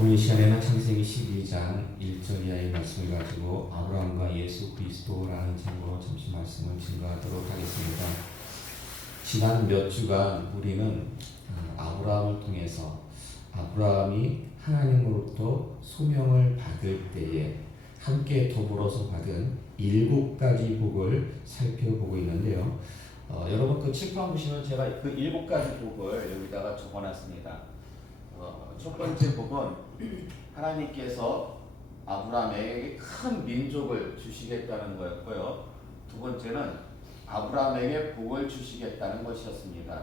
오늘 이 시간에는 창세기 12장 1절 이하의 말씀을 가지고 아브라함과 예수 그리스도라는 제목으로 잠시 말씀을 증거하도록 하겠습니다. 지난 몇 주간 우리는 아브라함을 통해서 아브라함이 하나님으로부터 소명을 받을 때에 함께 더불어서 받은 7가지 복을 살펴보고 있는데요. 여러분 그 칠판 보시면 제가 그 7가지 복을 여기다가 적어놨습니다. 첫 번째 복은 하나님께서 아브라함에게 큰 민족을 주시겠다는 거였고요. 두 번째는 아브라함에게 복을 주시겠다는 것이었습니다.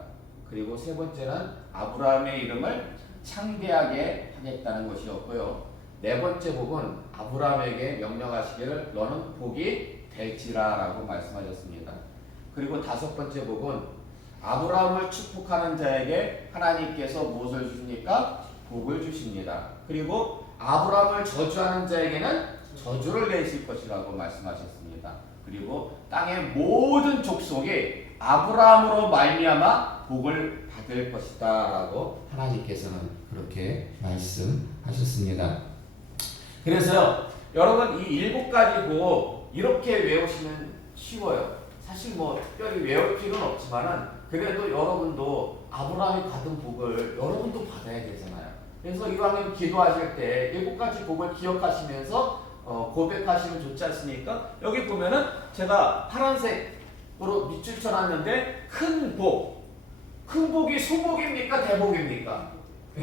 그리고 세 번째는 아브라함의 이름을 창대하게 하겠다는 것이었고요. 네 번째 복은 아브라함에게 명령하시기를 너는 복이 될지라 라고 말씀하셨습니다. 그리고 다섯 번째 복은 아브라함을 축복하는 자에게 하나님께서 무엇을 주십니까? 복을 주십니다. 그리고 아브라함을 저주하는 자에게는 저주를 내실 것이라고 말씀하셨습니다. 그리고 땅의 모든 족속이 아브라함으로 말미암아 복을 받을 것이다 라고 하나님께서는 그렇게 말씀하셨습니다. 그래서 여러분 이 7가지 복 이렇게 외우시면 쉬워요. 사실 뭐 특별히 외울 필요는 없지만은 그래도 여러분도 아브라함이 받은 복을 여러분도 받아야 되잖아요. 그래서 이왕이면 기도하실 때 7가지 복을 기억하시면서 고백하시면 좋지 않습니까? 여기 보면은 제가 파란색으로 밑줄 쳐놨는데 큰 복. 큰 복이 소복입니까? 대복입니까?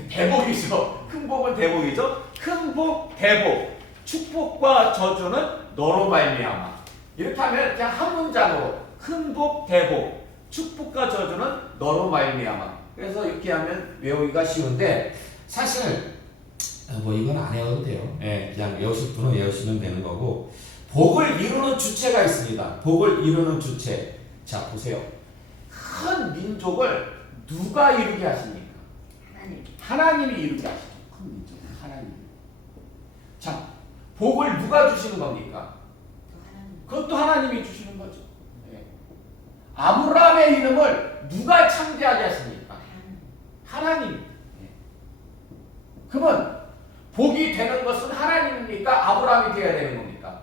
대복이죠. 큰 복은 대복이죠. 큰 복, 대복. 축복과 저주는 너로 말미암아. 이렇게 하면 그냥 한 문장으로 큰 복, 대복. 축복과 저주는 너로 말미암아. 그래서 이렇게 하면 외우기가 쉬운데 사실 뭐 이건 안 외워도 돼요. 그냥 외우실 분은 외우시면 되는 거고 복을 이루는 주체가 있습니다. 복을 이루는 주체. 자 보세요. 큰 민족을 누가 이루게 하십니까? 하나님이 이루게 하시죠. 큰 민족은 하나님. 자 복을 누가 주시는 겁니까? 그것도 하나님이 주시는 거죠. 아브라함의 이름을 누가 창대하게 하십니까? 하나님. 그러면 복이 되는 것은 하나님입니까? 아브라함이 되어야 되는 겁니까?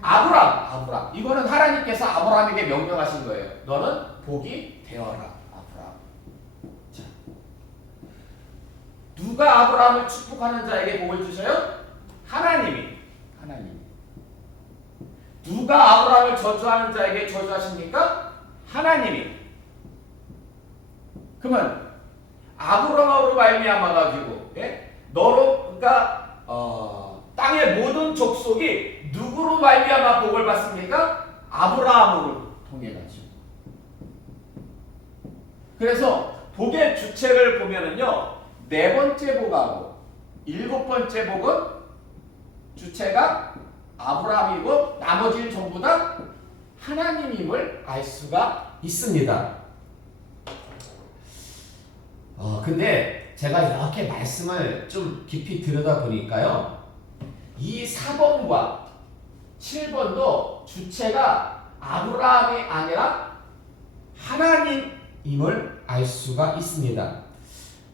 아브라함. 이거는 하나님께서 아브라함에게 명령하신 거예요. 너는 복이 되어라, 아브라함. 자, 누가 아브라함을 축복하는 자에게 복을 주셔요? 하나님이. 누가 아브라함을 저주하는 자에게 저주하십니까? 하나님이. 그러면 아브라함으로 말미암아 가지고 너로 그러니까 땅의 모든 족속이 누구로 말미암아 복을 받습니까? 아브라함으로 통해 가지고. 그래서 복의 주체를 보면은요. 4번째 복하고 7번째 복은 주체가 아브라함이고 나머지는 전부 다 하나님임을 알 수가 있습니다. 근데 제가 이렇게 말씀을 좀 깊이 들여다보니까요. 이 4번과 7번도 주체가 아브라함이 아니라 하나님임을 알 수가 있습니다.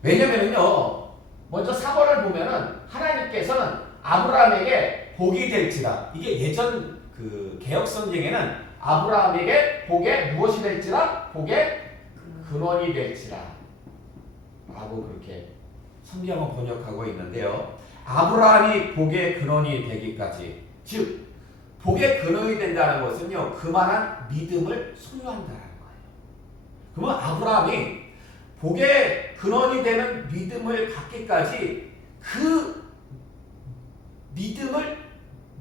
왜냐면요. 먼저 4번을 보면은 하나님께서는 아브라함에게 복이 될지라. 이게 예전 그 개혁성경에는 아브라함에게 복의 무엇이 될지라? 복의 근원이 될지라 라고 그렇게 성경은 번역하고 있는데요. 아브라함이 복의 근원이 되기까지, 즉 복의 근원이 된다는 것은요. 그만한 믿음을 소유한다는 거예요. 그러면 아브라함이 복의 근원이 되는 믿음을 갖기까지 그 믿음을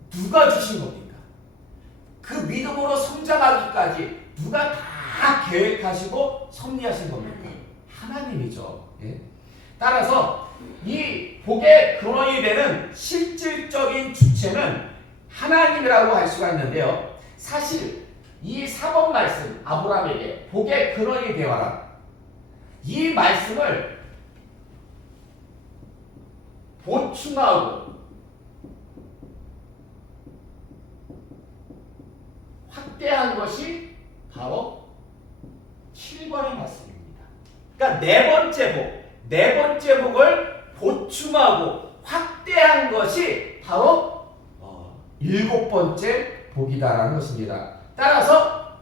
누가 주신 겁니까? 그 믿음으로 성장하기까지 누가 다 계획하시고 섭리하신 겁니까? 하나님이죠. 따라서 이 복의 근원이 되는 실질적인 주체는 하나님이라고 할 수가 있는데요. 사실 이 4번 말씀 아브라함에게 복의 근원이 되어라. 이 말씀을 보충하고 확대한 것이 바로 7번의 말씀입니다. 그러니까 네 번째 복을 보충하고 확 확대한 것이 바로 일곱 번째 복이다라는 것입니다. 따라서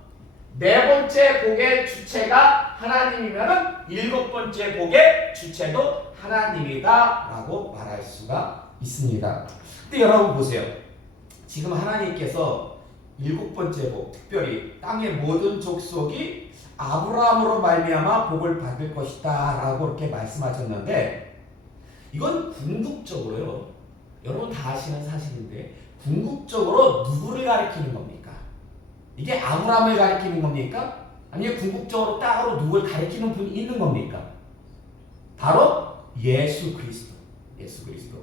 네 번째 복의 주체가 하나님이면은 일곱 번째 복의 주체도 하나님이다라고 말할 수가 있습니다. 근데 여러분 보세요. 지금 하나님께서 일곱 번째 복, 특별히 땅의 모든 족속이 아브라함으로 말미암아 복을 받을 것이다라고 이렇게 말씀하셨는데, 이건 궁극적으로요. 여러분 다 아시는 사실인데, 궁극적으로 누구를 가리키는 겁니까? 이게 아브라함을 가리키는 겁니까? 아니면 궁극적으로 따로 누굴 가리키는 분이 있는 겁니까? 바로 예수 그리스도. 예수 그리스도.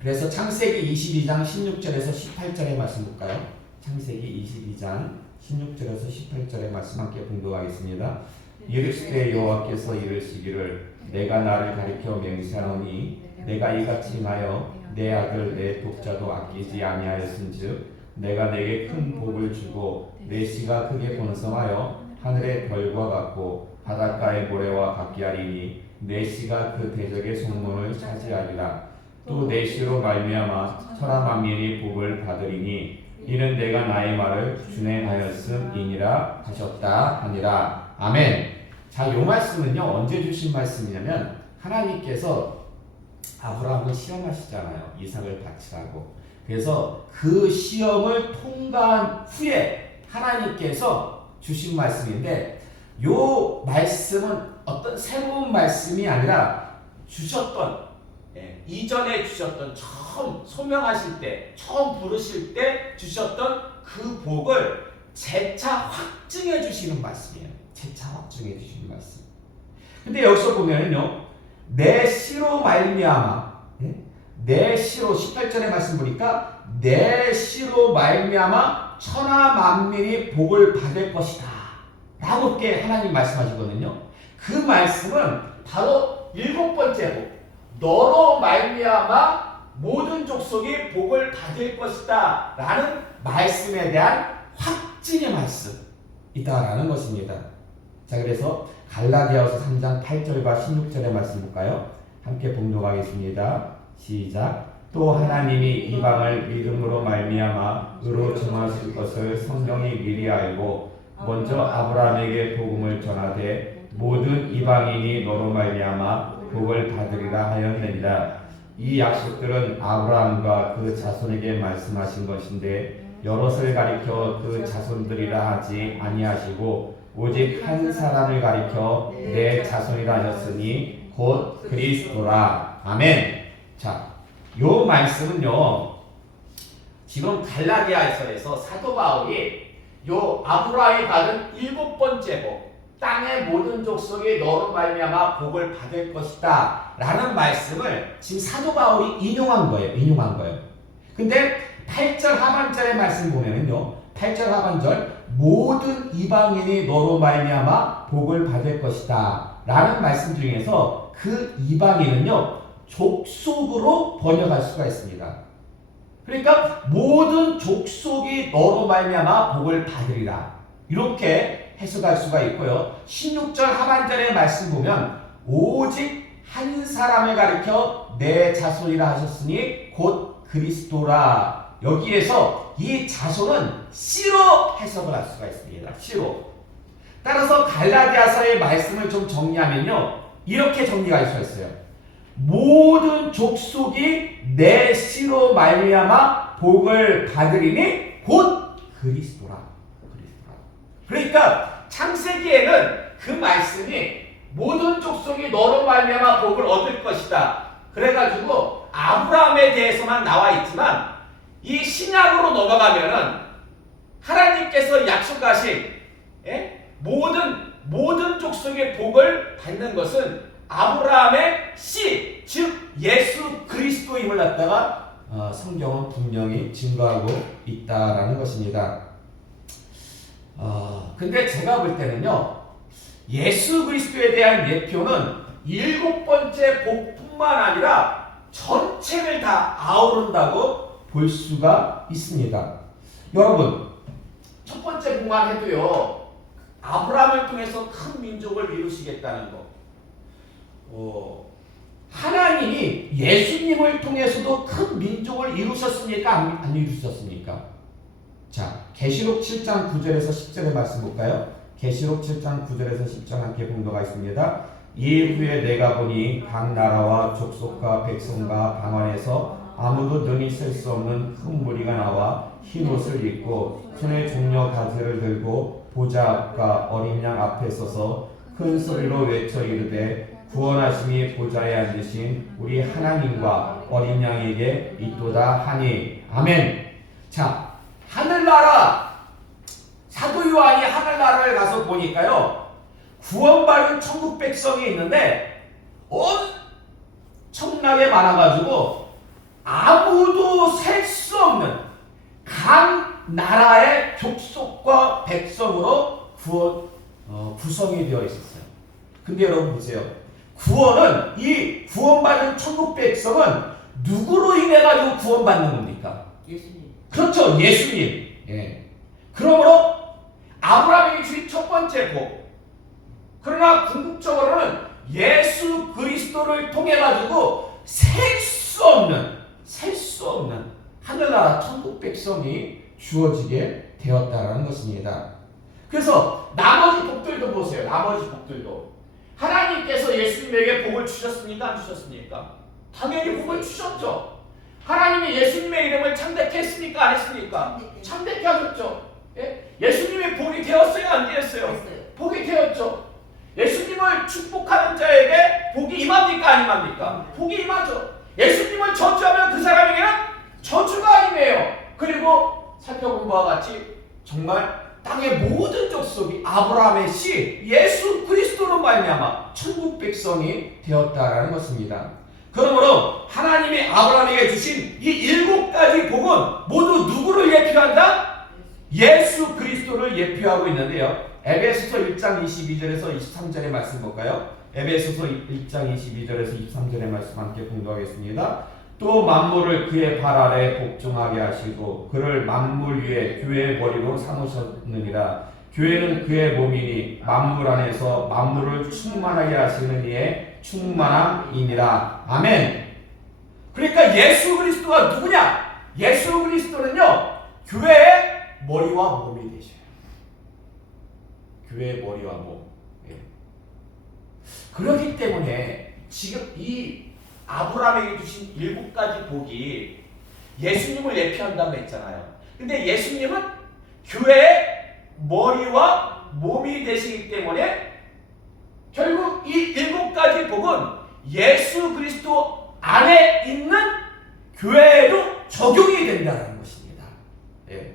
그래서 창세기 22장 16절에서 18절의 말씀 볼까요? 창세기 22장 16절에서 18절의 말씀 함께 봉독하겠습니다. 이르시되 여호와께서 이르시기를 내가 나를 가리켜 맹세하노니 내가 이같이 하여 내 아들 내 독자도 아끼지 아니하였은즉 내가 내게 큰 복을 주고 내 씨가 크게 번성하여 하늘의 별과 같고 바닷가의 모래와 같게 하리니 내 씨가 그 대적의 성문을 차지하리라. 또 내 씨로 말미암아 천하 만민이 복을 받으리니 이는 내가 나의 말을 준행하였음이니라 하셨다 하니라. 아멘. 자, 이 말씀은요 언제 주신 말씀이냐면, 하나님께서 아브라함을 시험하시잖아요. 이삭을 바치라고. 그래서 그 시험을 통과한 후에 하나님께서 주신 말씀인데, 이 말씀은 어떤 새로운 말씀이 아니라 주셨던, 이전에 주셨던, 처음 소명하실 때, 처음 부르실 때 주셨던 그 복을 재차 확증해 주시는 말씀이에요. 재차 확증해 주시는 말씀. 근데 여기서 보면은요, 내 씨로 말미암아, 내 씨로 18절의 말씀 보니까 내 씨로 말미암아 천하 만민이 복을 받을 것이다 라고 이렇게 하나님 말씀하시거든요. 그 말씀은 바로 일곱 번째 복, 너로 말미암아 모든 족속이 복을 받을 것이다 라는 말씀에 대한 확증의 말씀이다라는 것입니다. 자, 그래서 갈라디아서 3장 8절과 16절의 말씀 볼까요? 함께 봉독하겠습니다. 시작. 또 하나님이 이방을 믿음으로 말미암아 의로 정하실 것을 성경이 미리 알고 먼저 아브라함에게 복음을 전하되 모든 이방인이 너로 말미암아 복을 받으리라 하였느니라. 이 약속들은 아브라함과 그 자손에게 말씀하신 것인데 여럿을 가리켜 그 자손들이라 하지 아니하시고 오직 한 사람을 가리켜 내 자손이라 하셨으니 곧 그리스도라. 아멘. 자, 요 말씀은요 지금 갈라디아서에서 사도 바울이 요 아브라함이 받은 일곱 번째 복, 땅의 모든 족속이 너로 말미암아 복을 받을 것이다 라는 말씀을 지금 사도 바울이 인용한 거예요. 근데 8절 하반절의 말씀 보면은요, 8절 하반절 모든 이방인이 너로 말미암아 복을 받을 것이다 라는 말씀 중에서 그 이방인은요 족속으로 번역할 수가 있습니다. 그러니까 모든 족속이 너로 말미암아 복을 받으리라 이렇게 해석할 수가 있고요. 16절 하반절의 말씀 보면 오직 한 사람을 가리켜 내 자손이라 하셨으니 곧 그리스도라. 여기에서 이 자손은 씨로 해석을 할 수가 있습니다. 씨로. 따라서 갈라디아서의 말씀을 좀 정리하면요 이렇게 정리할 수가 있어요. 모든 족속이 내 씨로 말미암아 복을 받으리니 곧 그리스도라. 그러니까 창세기에는 그 말씀이 모든 족속이 너로 말미암아 복을 얻을 것이다 그래가지고 아브라함에 대해서만 나와 있지만, 이 신약으로 넘어가면은 하나님께서 약속하신 모든 족속의 복을 받는 것은 아브라함의 씨, 즉 예수 그리스도임을 갖다가 성경은 분명히 증거하고 있다라는 것입니다. 근데 제가 볼 때는요, 예수 그리스도에 대한 예표는 일곱 번째 복뿐만 아니라 전체를 다 아우른다고 볼 수가 있습니다. 여러분, 첫 번째 복만 해도요, 아브라함을 통해서 큰 민족을 이루시겠다는 거. 하나님이 예수님을 통해서도 큰 민족을 이루셨습니까? 안 이루셨습니까? 자, 계시록 7장 9절에서 10절의 말씀 볼까요? 계시록 7장 9절에서 10절 함께 봉독하 있습니다. 이후에 내가 보니 각 나라와 족속과 백성과 방언에서 아무도 능히 셀 수 없는 큰 무리가 나와 흰 옷을 입고 손에 종려 가지를 들고 보좌 앞과 어린 양 앞에 서서 큰 소리로 외쳐 이르되 구원하심이 보좌에 앉으신 우리 하나님과 어린 양에게 있도다 하니 아멘. 자, 하늘나라, 사도 요한이 하늘나라를 가서 보니까요, 구원받은 천국 백성이 있는데 엄청나게 많아가지고 아무도 셀 수 없는 각 나라의 족속과 백성으로 구성이 되어 있었어요. 근데 여러분 보세요. 구원은, 이 구원받은 천국 백성은 누구로 인해 가지고 구원받는 겁니까? 예수님. 그렇죠, 예수님. 예. 그러므로 아브라함이 주신 첫 번째 복. 그러나 궁극적으로는 예수 그리스도를 통해 가지고 셀 수 없는 하늘나라 천국 백성이 주어지게 되었다라는 것입니다. 그래서 나머지 복들도 보세요. 나머지 복들도 하나님께서 예수님에게 복을 주셨습니까? 안 주셨습니까? 당연히 복을 주셨죠. 하나님이 예수님의 이름을 창대케 했습니까? 안 했습니까? 창대케 하셨죠. 예? 예수님의 복이 되었어요? 안 되었어요? 복이 되었죠. 예수님을 축복하는 자에게 복이 임합니까? 안 임합니까? 복이 임하죠. 예수님을 저주하면 그 사람에게는 저주가 임해요. 그리고 살펴본 바와 같이 정말 땅의 모든 족속이 아브라함의 씨 예수 그리스도로 말미암아 천국 백성이 되었다라는 것입니다. 그러므로 하나님이 아브라함에게 주신 이 7가지 복은 모두 누구를 예표한다? 예수 그리스도를 예표하고 있는데요. 에베소서 1장 22절에서 23절의 말씀 볼까요? 에베소서 1장 22절에서 23절의 말씀 함께 공부하겠습니다. 또 만물을 그의 발 아래 복종하게 하시고 그를 만물 위에 교회의 머리로 삼으셨느니라. 교회는 그의 몸이니 만물 안에서 만물을 충만하게 하시는 이의 충만함이니라. 아멘. 그러니까 예수 그리스도가 누구냐? 예수 그리스도는요, 교회의 머리와 몸이 되셔요. 교회의 머리와 몸. 예. 그렇기 때문에 지금 이 아브라함에게 주신 7가지 복이 예수님을 예표한다고 했잖아요. 근데 예수님은 교회의 머리와 몸이 되시기 때문에 결국 이 7가지 복은 예수 그리스도 안에 있는 교회에도 적용이 된다는 것입니다. 예.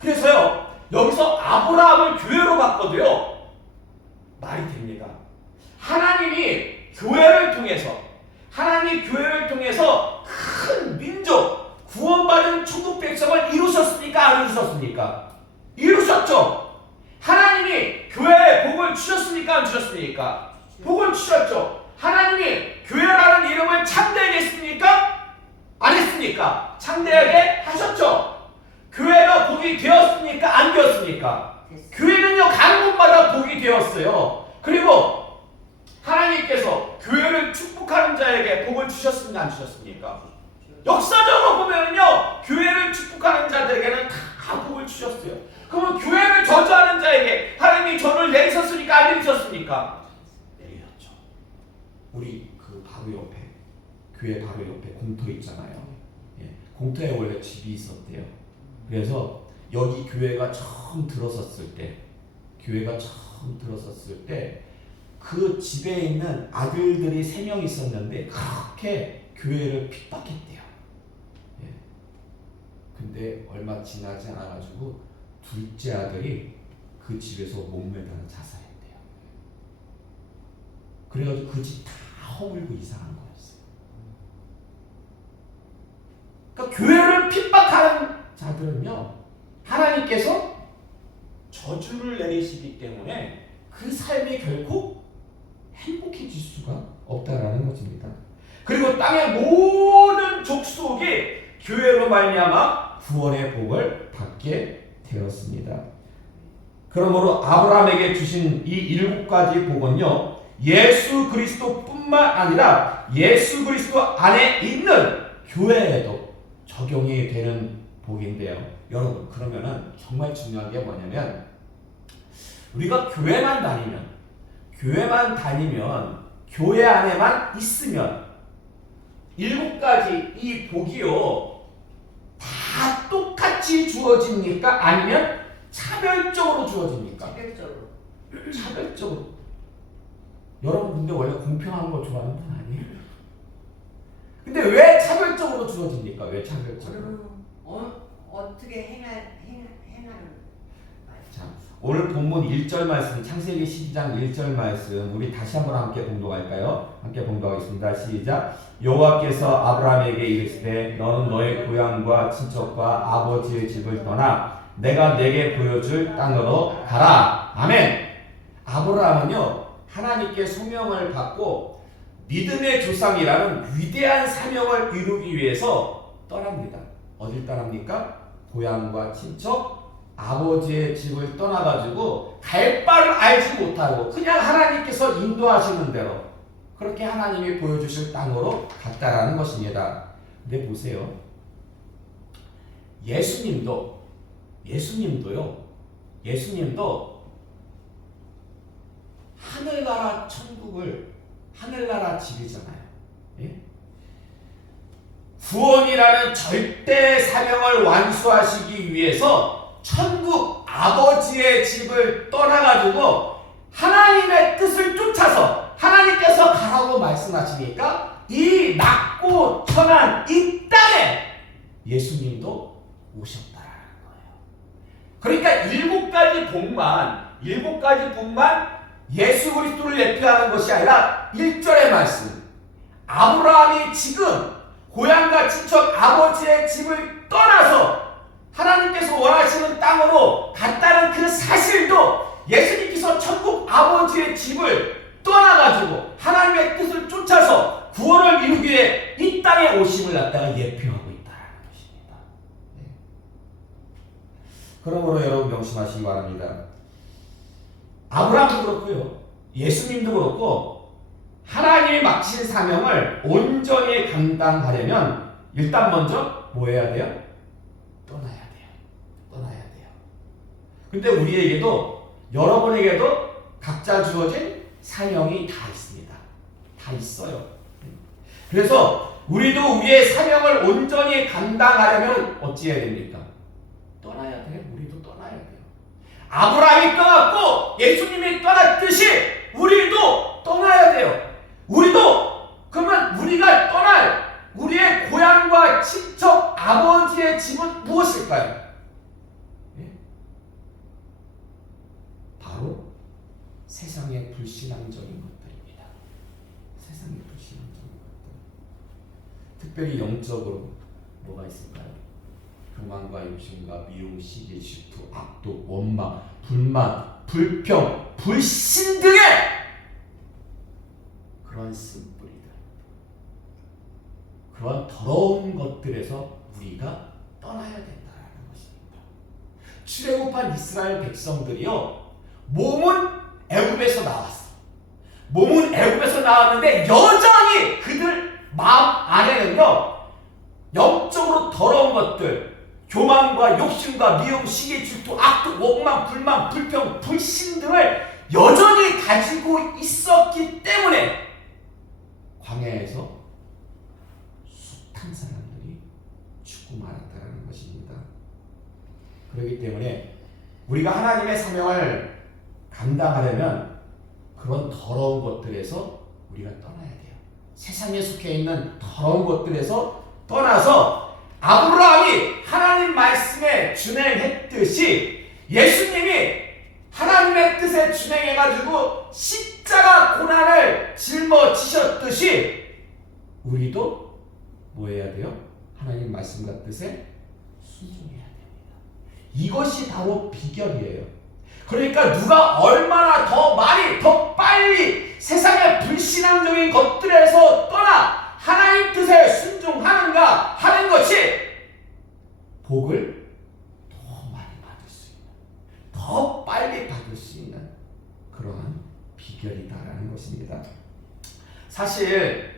그래서요, 여기서 아브라함을 교회로 바꿔도요, 말이 됩니다. 하나님이 교회를 통해서 큰 민족, 구원받은 천국 백성을 이루셨습니까? 안 이루셨습니까? 이루셨죠. 하나님이 교회에 복을 주셨습니까? 안 주셨습니까? 복을 주셨죠. 하나님이 교회라는 이름을 창대하게 했습니까? 안 했습니까? 창대하게 하셨죠. 교회가 복이 되었습니까? 안 되었습니까? 교회는요, 가는 곳마다 복이 되었어요. 그리고 하나님께서 교회를 축복하는 자에게 복을 주셨습니까? 안 주셨습니까? 역사적으로 보면요, 교회를 축복하는 자들에게는 다 복을 주셨어요. 그러면 교회를 저주하는 자에게 하나님이 전을 내리셨습니까? 안 내리셨습니까? 내리셨죠. 우리 그 바로 옆에, 교회 바로 옆에 공터 있잖아요. 예, 공터에 원래 집이 있었대요. 그래서 여기 교회가 처음 들어섰을 때, 그 집에 있는 아들들이 3명 있었는데 그렇게 교회를 핍박했대요. 예. 근데 얼마 지나지 않아가지고 둘째 아들이 그 집에서 목매다가 자살했대요. 그래가지고 그 집 다 허물고 이사한 거였어요. 그러니까 교회를 핍박하는 자들은요, 하나님께서 저주를 내리시기 때문에 그 삶이 결코 행복해질 수가 없다라는 것입니다. 그리고 땅의 모든 족속이 교회로 말미암아 구원의 복을 받게 되었습니다. 그러므로 아브라함에게 주신 이 7가지 복은요, 예수 그리스도뿐만 아니라 예수 그리스도 안에 있는 교회에도 적용이 되는 복인데요. 여러분, 그러면은 정말 중요한 게 뭐냐면 우리가 교회만 다니면 교회 안에만 있으면 7가지 이 복이요 다 똑같이 주어집니까? 아니면 차별적으로 주어집니까? 차별적으로. 여러분 근데 원래 공평한 걸 좋아하는 분 아니에요? 근데 왜 차별적으로 주어집니까? 왜 차별적으로? 어떻게 행하는 자, 오늘 본문 1절 말씀, 창세기 12장 1절 말씀 우리 다시 한번 함께 봉독할까요? 함께 봉독하겠습니다. 시작. 여호와께서 아브라함에게 이르시되 너는 너의 고향과 친척과 아버지의 집을 떠나 내가 내게 보여줄 땅으로 가라. 아멘. 아브라함은요 하나님께 소명을 받고 믿음의 조상이라는 위대한 사명을 이루기 위해서 떠납니다. 어딜 떠납니까? 고향과 친척, 아버지의 집을 떠나가지고 갈 바를 알지 못하고 그냥 하나님께서 인도하시는 대로 그렇게 하나님이 보여주실 땅으로 갔다라는 것입니다. 근데 보세요. 예수님도 하늘나라 천국을 하늘나라 집이잖아요. 예? 구원이라는 절대 사명을 완수하시기 위해서 천국 아버지의 집을 떠나가지고 하나님의 뜻을 쫓아서 하나님께서 가라고 말씀하시니까 이 낮고 천한 이 땅에 예수님도 오셨다라는 거예요. 그러니까 7가지 복만 예수 그리스도를 예표하는 것이 아니라 1절의 말씀. 아브라함이 지금 고향과 친척 아버지의 집을 떠나서 하나님께서 원하시는 땅으로 갔다는 그 사실도 예수님께서 천국 아버지의 집을 떠나가지고 하나님의 뜻을 쫓아서 구원을 이루기 위해 이 땅에 오심을 갖다가 예표하고 있다는 것입니다. 네. 그러므로 여러분 명심하시기 바랍니다. 아브라함도 그렇고요. 예수님도 그렇고 하나님이 맡기신 사명을 온전히 감당하려면 일단 먼저 뭐 해야 돼요? 떠나야 돼요. 근데 우리에게도 여러분에게도 각자 주어진 사명이 다 있습니다. 다 있어요. 그래서 우리도 우리의 사명을 온전히 감당하려면 어찌 해야 됩니까? 떠나야 돼요. 우리도 떠나야 돼요. 아브라함이 떠났고 예수님이 떠났듯이 우리도 떠나야 돼요. 그러면 우리가 떠날 우리의 고향과 친척 아버지의 집은 무엇일까요? 예? 바로 세상의 불신앙적인 것들입니다. 세상의 불신앙적인 것들. 특별히 영적으로 뭐가 있을까요? 교만과 욕심과 미움, 시기, 질투, 악독, 원망, 불만, 불평, 불신 등의 그런 쓴뿌리들, 그런 더러운 것들에서 우리가 떠나야 된다는 것입니다. 출애굽한 이스라엘 백성들이요, 몸은 애굽에서 나왔어. 몸은 애굽에서 나왔는데 여전히 그들 마음 안에는요 영적으로 더러운 것들, 교만과 욕심과 미움, 시기, 질투, 악독, 원망, 불만, 불평, 불신 등을 여전히 가지고 있었기 때문에 광야에서 숱한 사람들이 죽고 말았다는 것입니다. 그렇기 때문에 우리가 하나님의 사명을 감당하려면 그런 더러운 것들에서 우리가 떠나야 돼요. 세상에 속해 있는 더러운 것들에서 떠나서 아브라함이 하나님 말씀에 준행했듯이 예수님이 하나님의 뜻에 준행해가지고 십자가 고난을 짊어지셨듯이 우리도 뭐 해야 돼요? 하나님 말씀과 뜻에 순종해야 됩니다. 이것이 바로 비결이에요. 그러니까 누가 얼마나 더 많이 더 빨리 세상의 불신앙적인 것들에서 떠나 하나님 뜻에 순종하는가 하는 것이 복을 더 많이 받을 수 있는, 더 빨리 받을 수 있는 그러한 비결이다라는 것입니다. 사실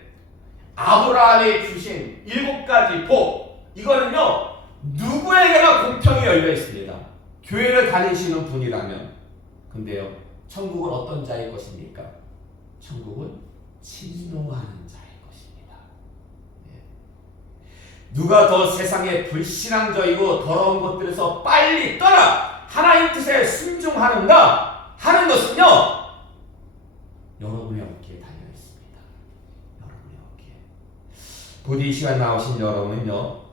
아브라함이 주신 7가지 복, 이거는요 누구에게나 공평히 열려 있습니다. 교회를 다니시는 분이라면. 근데요, 천국은 어떤 자의 것입니까? 천국은 진노하는 자의 것입니다. 예. 누가 더 세상에 불신앙적이고 더러운 것들에서 빨리 떠나 하나님 뜻에 순종하는가 하는 것은요, 여러분의 어깨에 달려 있습니다. 여러분의 어깨에. 부디 이 시간 나오신 여러분은요,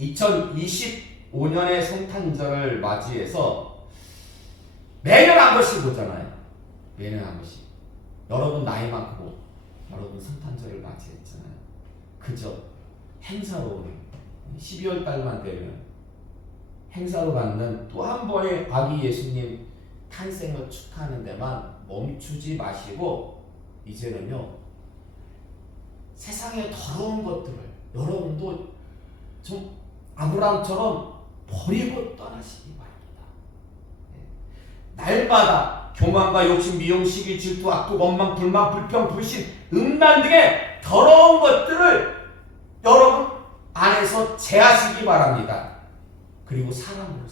2025년의 성탄절을 맞이해서 매년 한 번씩 보잖아요. 매년 한 번씩. 여러분 나이 많고 여러분 성탄절을 맞이했잖아요. 그저 행사로 12월 달만 되면 행사로 갖는 또 한 번의 아기 예수님 탄생을 축하하는 데만 멈추지 마시고 이제는요, 세상의 더러운 것들을 여러분도 좀 아브라함처럼 버리고 떠나시기 바랍니다. 날마다 교만과 욕심, 미움, 시기, 질투, 악독, 원망, 불만, 불평, 불신, 음란 등의 더러운 것들을 여러분 안에서 제하시기 바랍니다. 그리고 사랑으로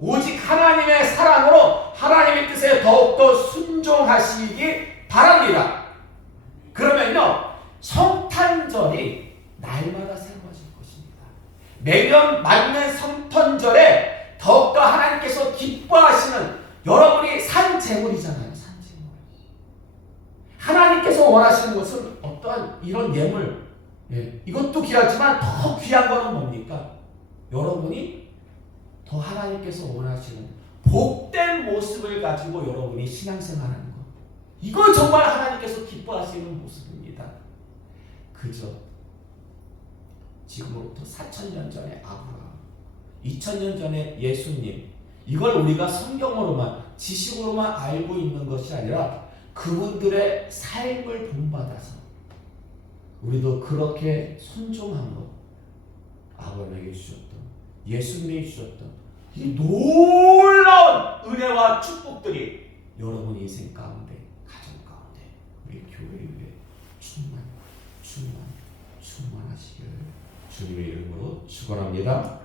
오직 하나님의 사랑으로 하나님의 뜻에 더욱더 순종하시기 바랍니다. 그러면요, 성탄절이 날마다 새로워질 것입니다. 매년 맞는 성탄절에 더욱더 하나님께서 기뻐하시는 여러분이 산 제물이잖아요. 산 제물. 하나님께서 원하시는 것은 어떠한 이런 예물, 이것도 귀하지만 더 귀한 것은 뭡니까? 여러분이 더 하나님께서 원하시는 복된 모습을 가지고 여러분이 신앙생활하는 것, 이걸 정말 하나님께서 기뻐하시는 모습입니다. 그저 지금으로부터 4,000년 전에 아브라함, 2,000년 전에 예수님, 이걸 우리가 성경으로만 지식으로만 알고 있는 것이 아니라 그분들의 삶을 본받아서 우리도 그렇게 순종한 것, 아버지에게 주셨던, 예수님에게 주셨던 이 놀라운 은혜와 축복들이 여러분 인생 가운데, 가정 가운데, 우리 교회 위에 충만하시길 주님의 이름으로 축원합니다.